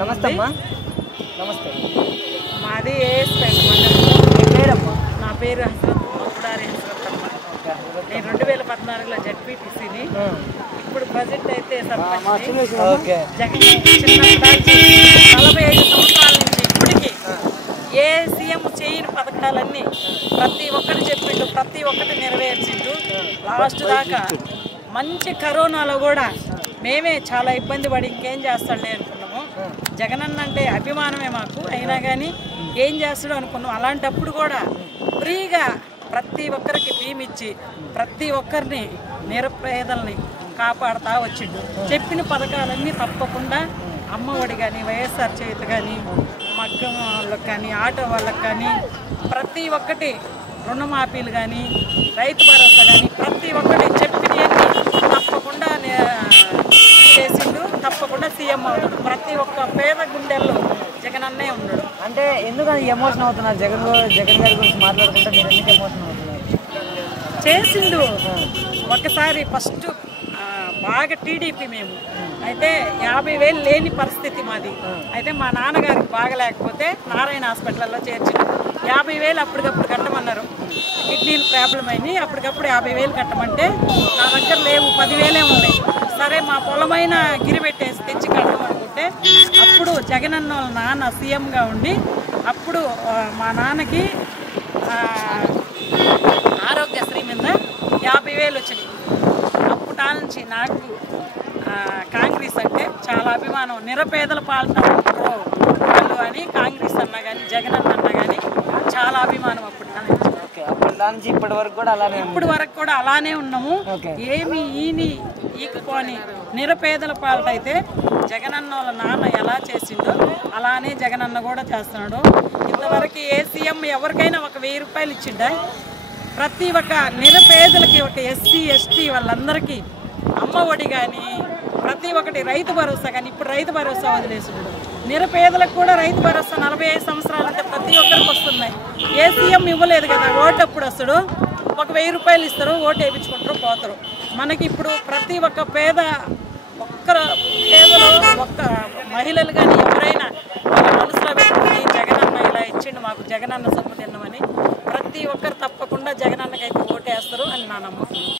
నమ్మకం. నమస్తే అమ్మా. నమస్తే. మాది ఏఎస్పేట మండలం. మీ పేరమ్మా? నా పేరు హసరత్ మొక్కుడారి హసరత్ అమ్మ. నేను 2014లో జడ్పీటీసీని. ఇప్పుడు ప్రజెంట్ అయితే సర్పంచ్. ఓకే. జగన్ చిన్నప్పటి 45 సంవత్సరాల నుంచి ఇప్పటికి ఏ సీఎం చేయని పథకాలన్నీ ప్రతి ఒక్కటి చెప్పిండు, ప్రతి ఒక్కటి నెరవేర్చిండు. లాస్ట్ దాకా మంచి కరోనాలో కూడా మేమే చాలా ఇబ్బంది పడి ఇంకేం చేస్తాడులే అనుకున్నాము. జగనన్న అంటే అభిమానమే మాకు, అయినా కానీ ఏం చేస్తాడు అనుకున్నాం. అలాంటప్పుడు కూడా ఫ్రీగా ప్రతి ఒక్కరికి భీమిచ్చి ప్రతి ఒక్కరిని నిరుపేదల్ని కాపాడుతూ వచ్చిండు. చెప్పిన పథకాలన్నీ తప్పకుండా అమ్మఒడి కానీ, వైఎస్ఆర్ చేతి కానీ, మగ్గం వాళ్ళకి కానీ, ఆటో వాళ్ళకి కానీ, ప్రతి ఒక్కటి రుణమాఫీలు కానీ, రైతు భరోసా కానీ, ప్రతి ఒక్కటి చెప్పినవన్నీ తప్పకుండా చేసిండు. తప్పకుండా సీఎం అవుతాడు. ప్రతి ఒక్క పేద గుండెల్లో జగనన్నే ఉన్నాడు. అంటే ఎందుకని ఎమోషన్ అవుతున్నారు? జగన్ గారి గురించి మాట్లాడుకుంటే మీరు ఎందుకు ఎమోషన్ అవుతున్నారు? చేసిండు. ఒకసారి ఫస్ట్ బాగా టీడీపీ మేము అయితే 50,000 లేని పరిస్థితి మాది. అయితే మా నాన్నగారికి బాగలేకపోతే నారాయణ హాస్పిటల్లో చేర్చి 50,000 అప్పటికప్పుడు కట్టమన్నారు. కిడ్నీలు ప్రాబ్లం అయినాయి. అప్పటికప్పుడు 50,000 కట్టమంటే నా దగ్గర లేవు, 10,000 ఉన్నాయి. సరే మా పొలమైన గిరి పెట్టేసి తెచ్చి కట్టమనుకుంటే అప్పుడు జగనన్న వాళ్ళ నాన్న సీఎంగా ఉండి అప్పుడు మా నాన్నకి ఆరోగ్యశ్రీ మీద 50,000 వచ్చినాయి. అప్పటి నుంచి నాకు కాంగ్రెస్ అంటే చాలా అభిమానం. నిరుపేదల పాలన వాళ్ళు అని కాంగ్రెస్ అన్నా కానీ, జగన్ అన్నా కానీ చాలా అభిమానం అప్పటి నుంచి. ఇప్పటి వరకు కూడా అలానే, ఇప్పటి వరకు కూడా అలానే ఉన్నాము. ఏమి ఈకపోని నిరుపేదల పాలన అయితే జగనన్న వాళ్ళ నాన్న ఎలా చేసిండో అలానే జగనన్న కూడా చేస్తున్నాడు. ఇంతవరకు ఏ సీఎం ఎవరికైనా ఒక 1000 రూపాయలు ఇచ్చిండా? ప్రతి ఒక్క నిరుపేదలకి, ఒక ఎస్సీ ఎస్టీ వాళ్ళందరికీ అమ్మఒడి కానీ, ప్రతి ఒక్కటి రైతు భరోసా కానీ, ఇప్పుడు రైతు భరోసా వదిలేసుడు. నిరుపేదలకు కూడా రైతు భరోసా 45 సంవత్సరాలు అంటే ప్రతి ఒక్కరికి వస్తున్నాయి. ఏ సీఎం ఇవ్వలేదు కదా. ఓటు అప్పుడు వస్తాడు, ఒక 1000 రూపాయలు ఇస్తారు, ఓటు వేయించుకుంటారు, పోతారు. మనకి ఇప్పుడు ప్రతి ఒక్క పేదలో ఒక్క మహిళలు కానీ ఎవరైనా మనసులో పెట్టుకుని జగనన్న ఇలా ఇచ్చిండు మాకు, జగనన్న సొమ్ము తిన్నామని ప్రతి ఒక్కరు తప్పకుండా జగనన్నకైతే ఓటేస్తారు అని నా నమ్మకం.